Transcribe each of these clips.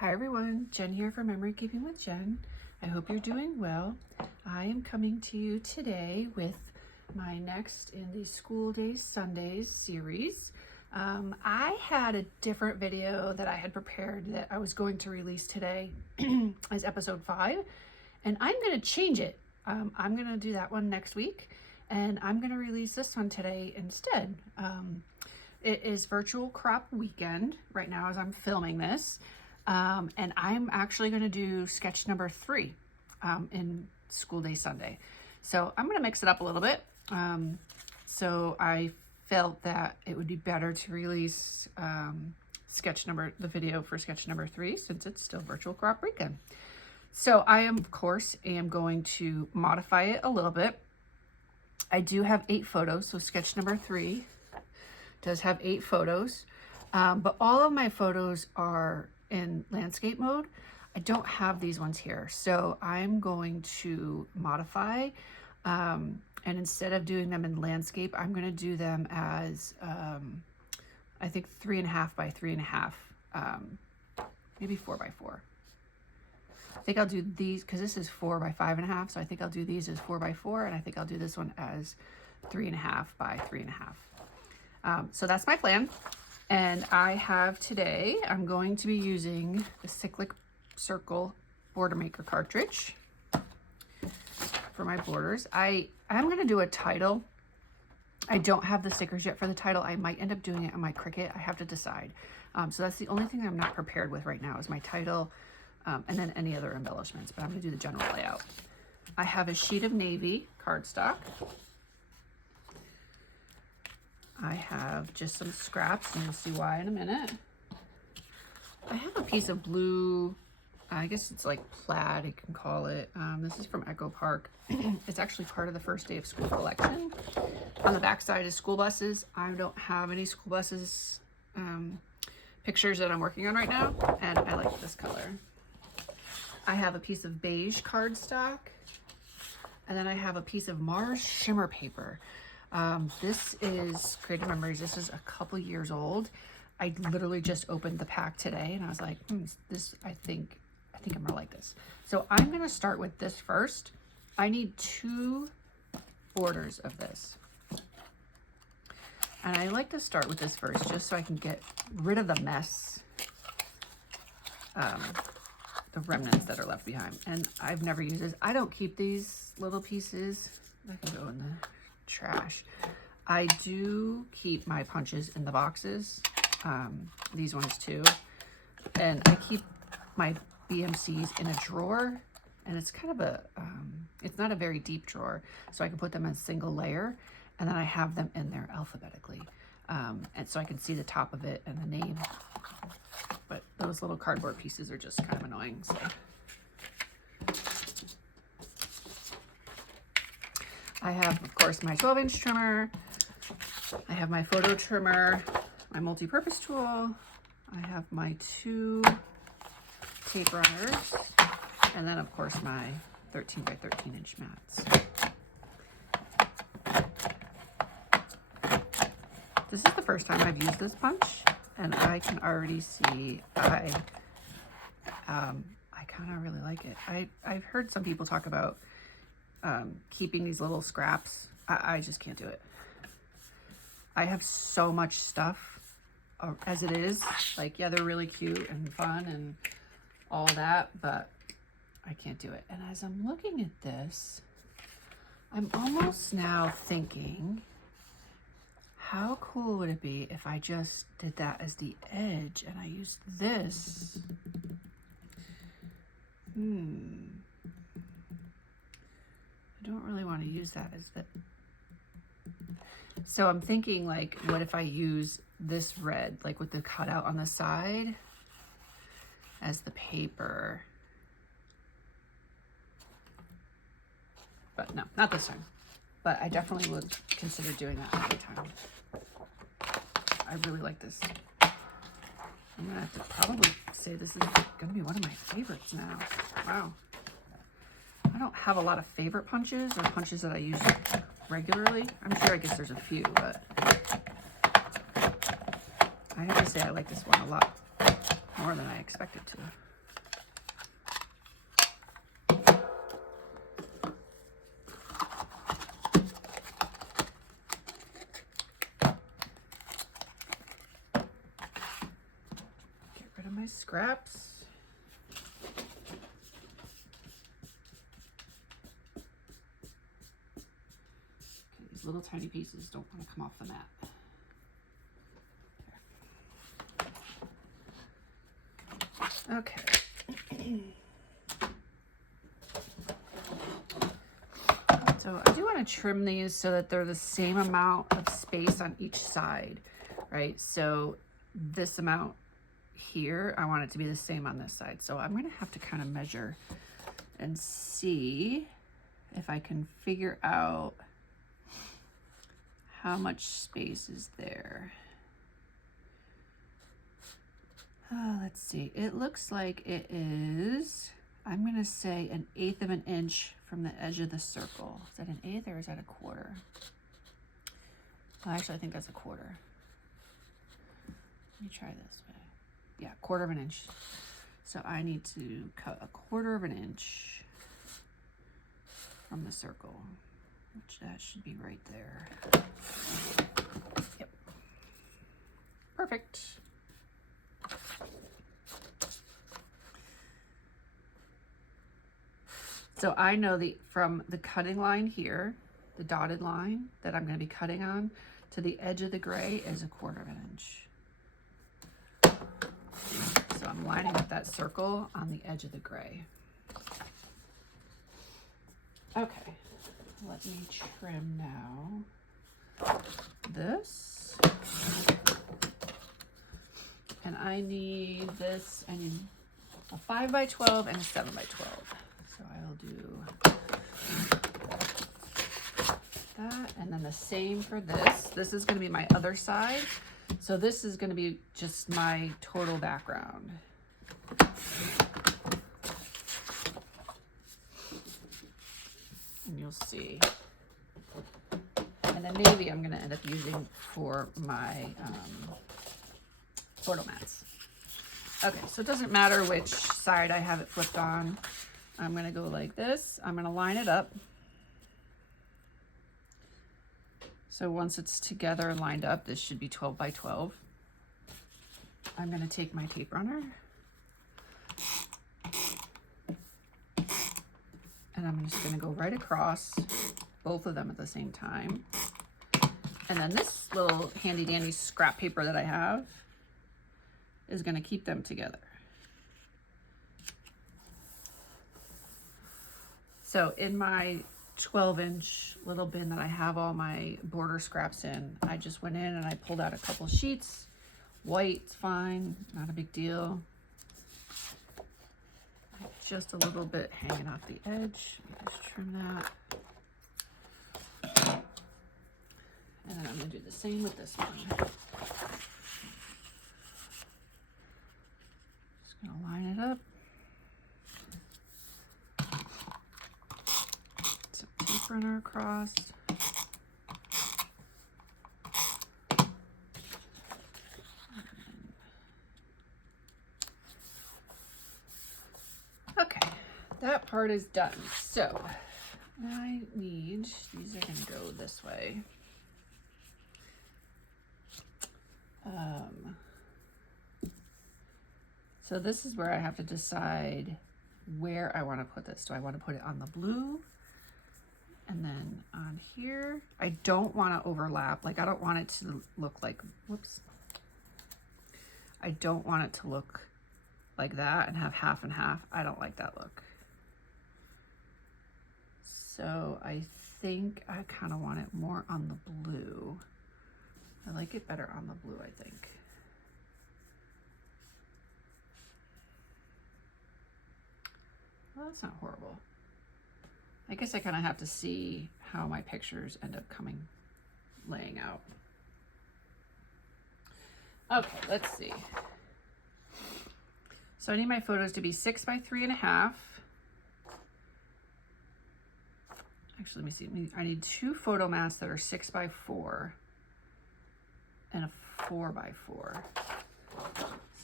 Hi everyone, Jen here for Memory Keeping with Jen. I hope you're doing well. I am coming to you today with my next in the School Days Sundays series. I had a different video that I had prepared that I was going to release today as episode 5, and I'm going to change it. I'm going to do that one next week, and I'm going to release this one today instead. It is Virtual Crop Weekend right now as I'm filming this. And I'm actually going to do sketch number 3 in School Day Sunday. So I'm going to mix it up a little bit. So I felt that it would be better to release the video for sketch number 3 since it's still Virtual Crop Weekend. So I am, of course, going to modify it a little bit. I do have 8 photos, so sketch number 3 does have 8 photos, but all of my photos are in landscape mode. I don't have these ones here, so I'm going to modify, and instead of doing them in landscape, I'm going to do them as I think 3.5 by 3.5, maybe 4 by 4. I think I'll do these because this is 4 by 5.5, so I think I'll do these as 4 by 4, and I think I'll do this one as 3.5 by 3.5. So that's my plan. And I have today, I'm going to be using the Cyclic Circle Border Maker cartridge for my borders. I'm going to do a title. I don't have the stickers yet for the title. I might end up doing it on my Cricut. I have to decide. So that's the only thing I'm not prepared with right now is my title and then any other embellishments, but I'm going to do the general layout. I have a sheet of navy cardstock. I have just some scraps, and you'll see why in a minute. I have a piece of blue, I guess it's like plaid, you can call it. This is from Echo Park. It's actually part of the first day of school collection. On the back side is school buses. I don't have any school buses pictures that I'm working on right now, and I like this color. I have a piece of beige cardstock, and then I have a piece of Mars shimmer paper. This is Creative Memories. This is a couple years old. I literally just opened the pack today and I was like, this, I think I'm gonna like this. So I'm gonna start with this first. I need 2 borders of this. And I like to start with this first just so I can get rid of the mess, the remnants that are left behind. And I've never used this. I don't keep these little pieces. That can go in the trash. I do keep my punches in the boxes, these ones too, and I keep my BMCs in a drawer, and it's kind of a it's not a very deep drawer, so I can put them in a single layer, and then I have them in there alphabetically, and so I can see the top of it and the name. But those little cardboard pieces are just kind of annoying, so I have, of course, my 12-inch trimmer. I have my photo trimmer, my multi-purpose tool. I have my 2 tape runners, and then, of course, my 13 by 13-inch mats. This is the first time I've used this punch, and I can already see I kind of really like it. I've heard some people talk about keeping these little scraps. I just can't do it. I have so much stuff as it is. Like, yeah, they're really cute and fun and all that, but I can't do it. And as I'm looking at this, I'm almost now thinking, how cool would it be if I just did that as the edge and I used this? I don't really want to use that as the... So I'm thinking, like, what if I use this red, like with the cutout on the side, as the paper? But no, not this time. But I definitely would consider doing that another time. I really like this. I'm gonna have to probably say this is gonna be one of my favorites now. Wow. I don't have a lot of favorite punches or punches that I use regularly. I'm sure, I guess there's a few, but I have to say I like this one a lot more than I expected to. of my scraps. Okay, these little tiny pieces don't want to come off the mat. Okay. So I do want to trim these so that they're the same amount of space on each side, right? So this amount here, I want it to be the same on this side. So I'm going to have to kind of measure and see if I can figure out how much space is there. Let's see, it looks like it is, I'm gonna say 1/8 of an inch from the edge of the circle. Is that an 1/8 or is that a 1/4? Well, actually, I think that's a 1/4. Let me try this way. Yeah, 1/4 of an inch. So I need to cut 1/4 of an inch from the circle, which that should be right there. Yep. Perfect. So I know from the cutting line here, the dotted line that I'm going to be cutting on, to the edge of the gray is 1/4 of an inch. So I'm lining up that circle on the edge of the gray. Okay, let me trim now this. And I need this, I need a 5x12 and a 7x12. So I'll do that, and then the same for this. This is going to be my other side. So this is going to be just my total background. And you'll see. And then maybe I'm going to end up using for my photo mats. Okay, so it doesn't matter which side I have it flipped on. I'm going to go like this. I'm going to line it up. So once it's together and lined up, this should be 12x12. I'm going to take my tape runner and I'm just going to go right across both of them at the same time. And then this little handy dandy scrap paper that I have is going to keep them together. So in my 12-inch little bin that I have all my border scraps in, I just went in and I pulled out a couple sheets. White's fine, not a big deal. Just a little bit hanging off the edge. Let me just trim that. And then I'm going to do the same with this one. Just going to line it up. Some tape runner across. Okay, that part is done. So I need, these are going to go this way. So this is where I have to decide where I want to put this. Do I want to put it on the blue? And then on here, I don't want to overlap. Like I don't want it to look like, whoops. I don't want it to look like that and have half and half. I don't like that look. So I think I kind of want it more on the blue. I like it better on the blue, I think. Well, that's not horrible. I guess I kind of have to see how my pictures end up laying out. Okay, let's see. So I need my photos to be 6 by 3.5. Actually, let me see. I need 2 photo mats that are 6 by 4 and a 4 by 4.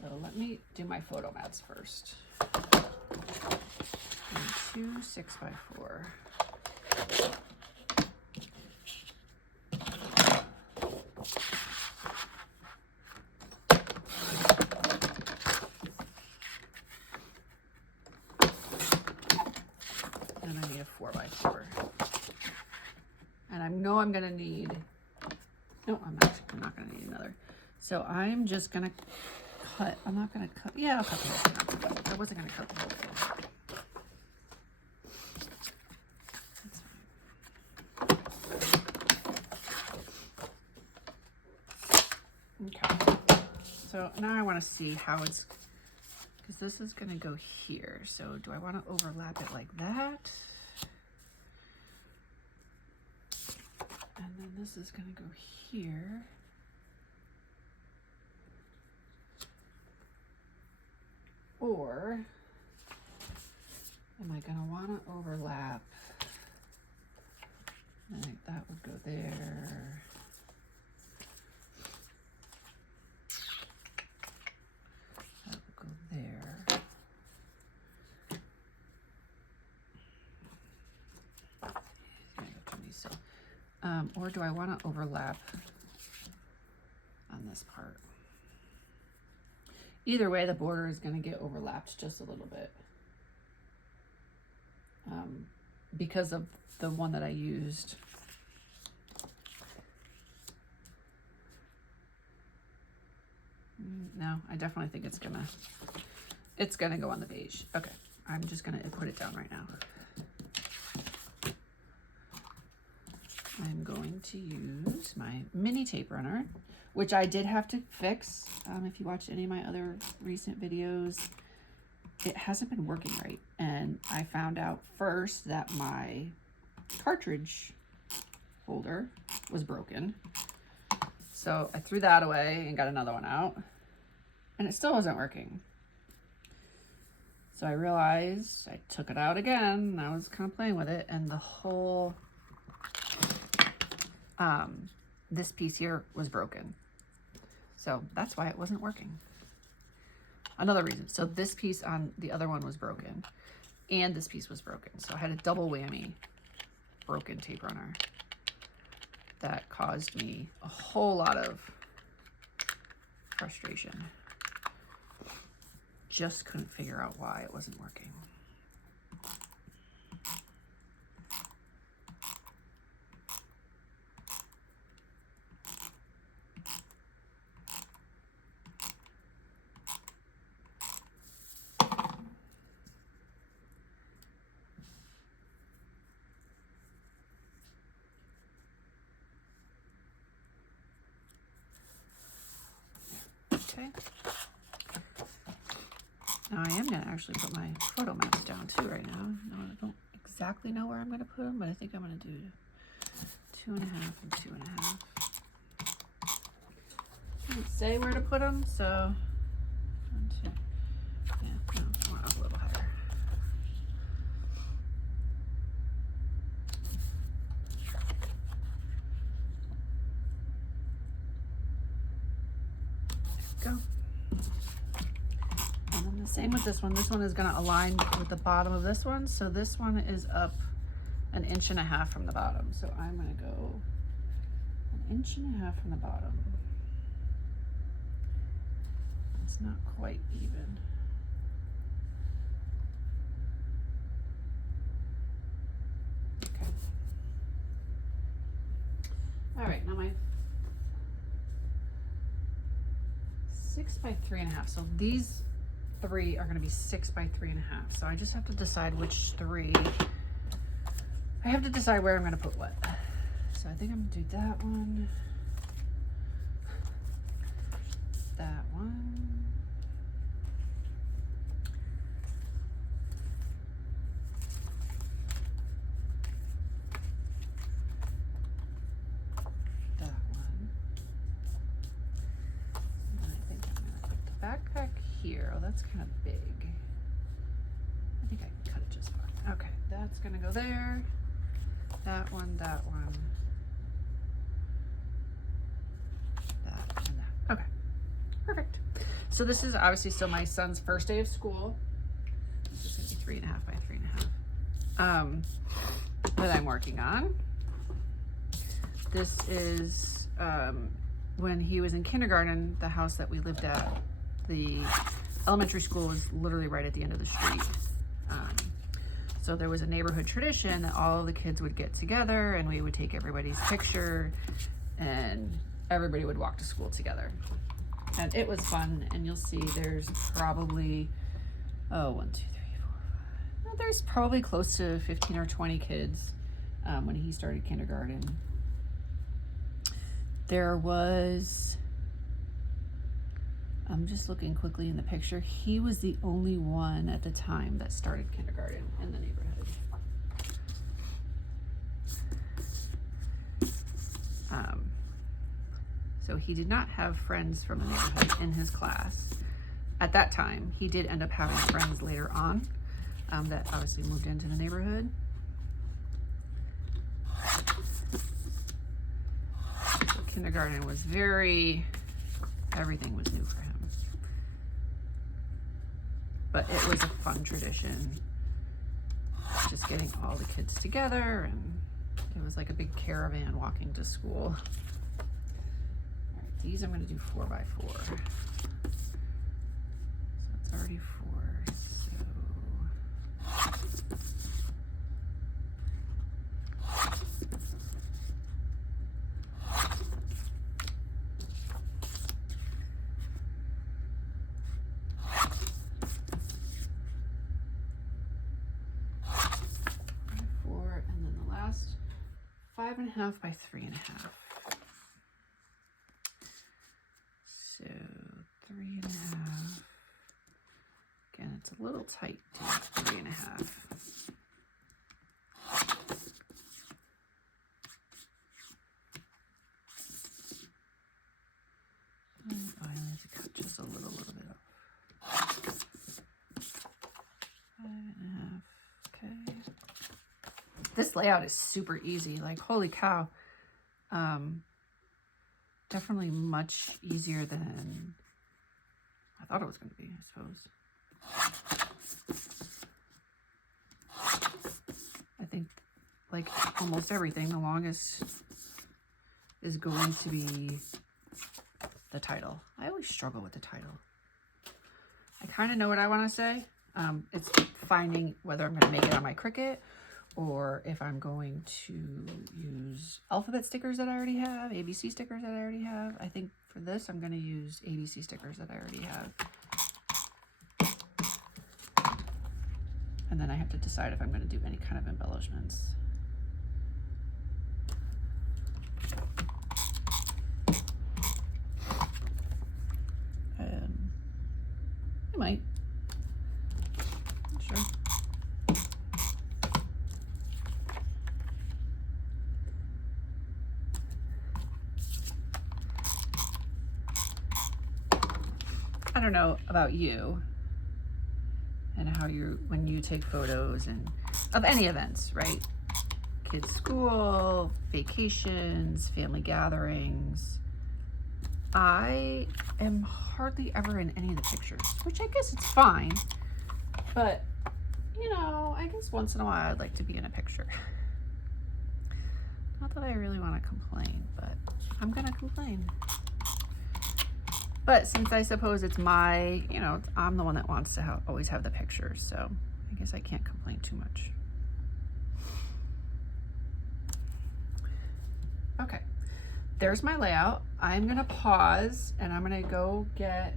So let me do my photo mats first. And 2 6 by 4. 4x4. And I know I'm gonna need, no, I'm not gonna need another. So I'm just gonna cut, I'm not gonna cut, yeah, I'll cut the whole thing. I wasn't gonna cut the whole thing. Okay, so now I want to see how it's, because this is going to go here. So do I want to overlap it like that? And then this is going to go here. Or am I going to want to overlap? I think that would go there. There. Or do I want to overlap on this part? Either way, the border is going to get overlapped just a little bit because of the one that I used. No, I definitely think it's gonna go on the beige. Okay, I'm just gonna put it down right now. I'm going to use my mini tape runner, which I did have to fix. If you watched any of my other recent videos, it hasn't been working right. And I found out first that my cartridge holder was broken. So I threw that away and got another one out, and it still wasn't working. So I realized, I took it out again, and I was kind of playing with it, and the whole, this piece here was broken. So that's why it wasn't working. Another reason. So this piece on the other one was broken, and this piece was broken. So I had a double whammy broken tape runner. That caused me a whole lot of frustration. Just couldn't figure out why it wasn't working. Okay. Now I am going to actually put my photo maps down too right now. No, I don't exactly know where I'm going to put them, but I think I'm going to do 2.5 and 2.5. I didn't say where to put them, so 1, 2. Yeah, no, I want up a little higher. Go. And then the same with this one. This one is going to align with the bottom of this one. So this one is up 1.5 inches from the bottom. So I'm going to go 1.5 inches from the bottom. It's not quite even. Okay. All right, now my 6 by 3.5. So these 3 are going to be 6 by 3.5. So I just have to decide which 3. I have to decide where I'm going to put what. So I think I'm going to do that one. That one. Backpack here. Oh, that's kind of big. I think I can cut it just fine. Okay, that's gonna go there. That one, that one. That and that. Okay, perfect. So this is obviously still my son's first day of school. This is gonna be 3.5 by 3.5. That I'm working on. This is when he was in kindergarten, the house that we lived at. The elementary school was literally right at the end of the street. So there was a neighborhood tradition that all of the kids would get together and we would take everybody's picture and everybody would walk to school together. And it was fun. And you'll see there's probably, oh, 1, 2, 3, 4, 5. Well, there's probably close to 15 or 20 kids when he started kindergarten. There was, I'm just looking quickly in the picture. He was the only one at the time that started kindergarten in the neighborhood. So he did not have friends from the neighborhood in his class at that time. He did end up having friends later on that obviously moved into the neighborhood. So kindergarten was everything was new for him. But it was a fun tradition, just getting all the kids together, and it was like a big caravan walking to school. All right, these I'm going to do 4 by 4. So it's already 4. And then the last 5.5 by 3.5. So 3.5. Again, it's a little tight to 3.5. I need to cut just a little bit off. 5.5. Okay. This layout is super easy. Like, holy cow. Definitely much easier than I thought it was going to be, I suppose. I think, like almost everything, the longest is going to be the title. I always struggle with the title. I kind of know what I want to say. It's finding whether I'm going to make it on my Cricut or if I'm going to use alphabet stickers that I already have, ABC stickers that I already have. I think for this, I'm going to use ABC stickers that I already have. And then I have to decide if I'm going to do any kind of embellishments. I might. Not sure. I don't know about you and how when you take photos and of any events, right? Kids' school, vacations, family gatherings. I am hardly ever in any of the pictures, which I guess it's fine. But, you know, I guess once in a while I'd like to be in a picture. Not that I really want to complain, but I'm going to complain. But since I suppose it's my, you know, I'm the one that wants to always have the pictures, so I guess I can't complain too much. Okay, there's my layout. I'm gonna pause and I'm gonna go get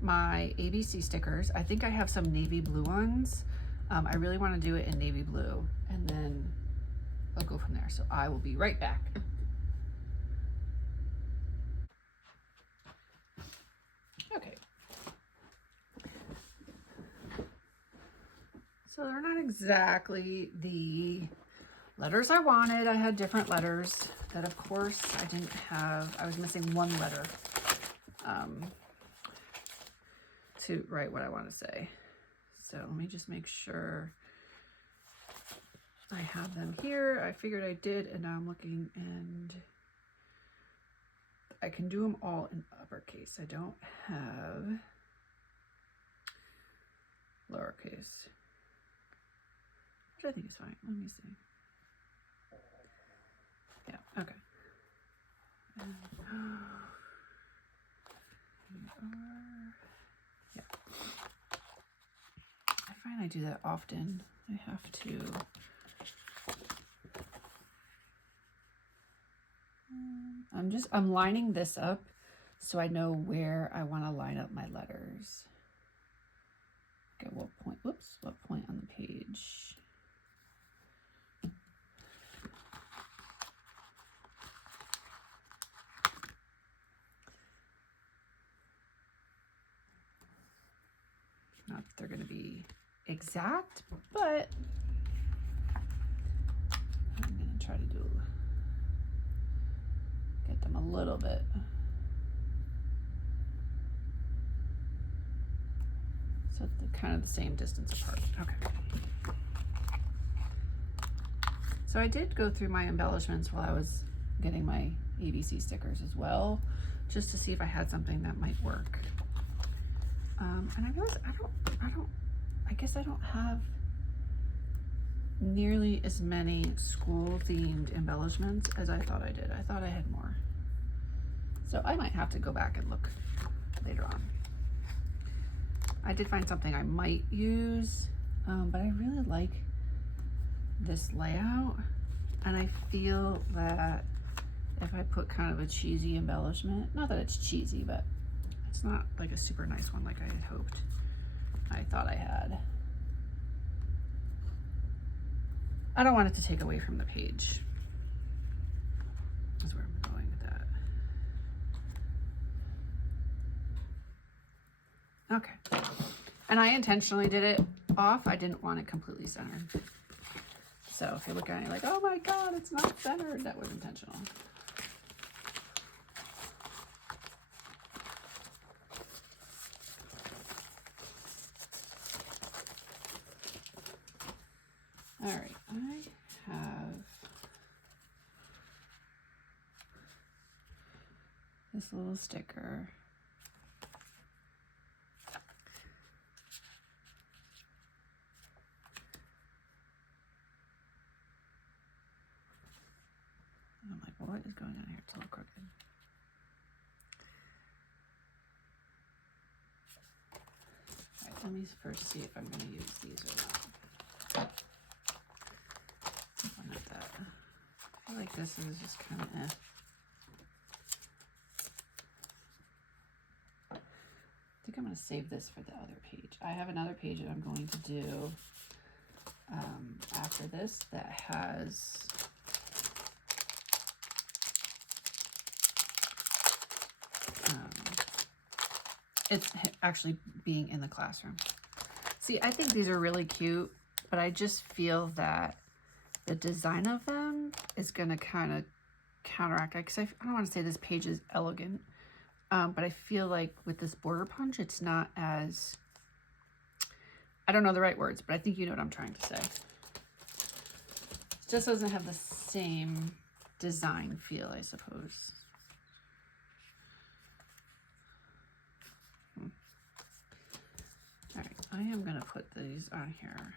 my ABC stickers. I think I have some navy blue ones. I really want to do it in navy blue, and then I'll go from there. So I will be right back. Okay. So they're not exactly the letters I wanted. I had different letters that, of course, I didn't have. I was missing one letter to write what I want to say. So let me just make sure I have them here. I figured I did, and now I'm looking, and I can do them all in uppercase. I don't have lowercase, which I think is fine. Let me see. Yeah, okay. And, yeah. I find I do that often. I have to. I'm lining this up so I know where I want to line up my letters. Okay, what point, whoops, what point on the page? Not that they're going to be exact, but I'm going to try to get them a little bit. So they're kind of the same distance apart. Okay. So I did go through my embellishments while I was getting my ABC stickers as well, just to see if I had something that might work. And I realized I guess I don't have nearly as many school themed embellishments as I thought I did. I thought I had more. So I might have to go back and look later on. I did find something I might use, but I really like this layout. And I feel that if I put kind of a cheesy embellishment, not that it's cheesy, but it's not like a super nice one like I had hoped. I thought I had. I don't want it to take away from the page. That's where I'm going with that. Okay. And I intentionally did it off. I didn't want it completely centered. So if you're looking at it like, oh my God, it's not centered, that was intentional. All right, I have this little sticker. I'm like, what is going on here? It's a little crooked. All right, let me first see if I'm going to use these or not. Not that. I feel like this is just kind of I think I'm going to save this for the other page. I have another page that I'm going to do after this that has it's actually being in the classroom. See, I think these are really cute, but I just feel that the design of them is going to kind of counteract it, because I don't want to say this page is elegant, but I feel like with this border punch, it's not as, I don't know the right words, but I think you know what I'm trying to say. It just doesn't have the same design feel, I suppose. All right, I am going to put these on here.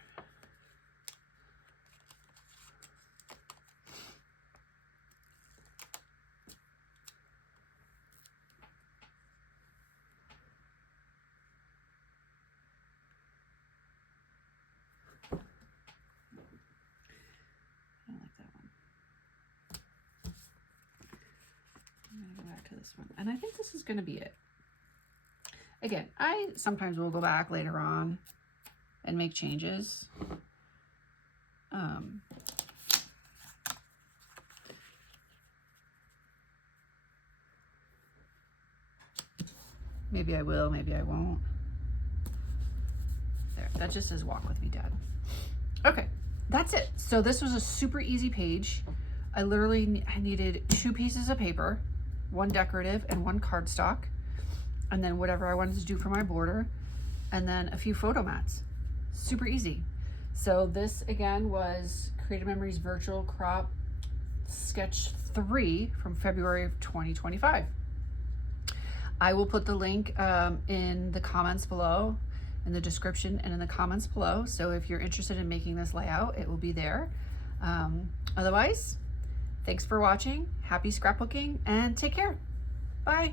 One, and I think this is going to be it. Again, I sometimes will go back later on and make changes. Maybe I will, maybe I won't. There, that just says walk with me, Dad. Okay, that's it. So this was a super easy page. I needed 2 pieces of paper, one decorative and one cardstock, and then whatever I wanted to do for my border, and then a few photo mats. Super easy. So this again was Creative Memories Virtual Crop Sketch 3 from February of 2025. I will put the link in the comments below, in the description and in the comments below. So if you're interested in making this layout, it will be there. Otherwise, thanks for watching. Happy scrapbooking and take care. Bye.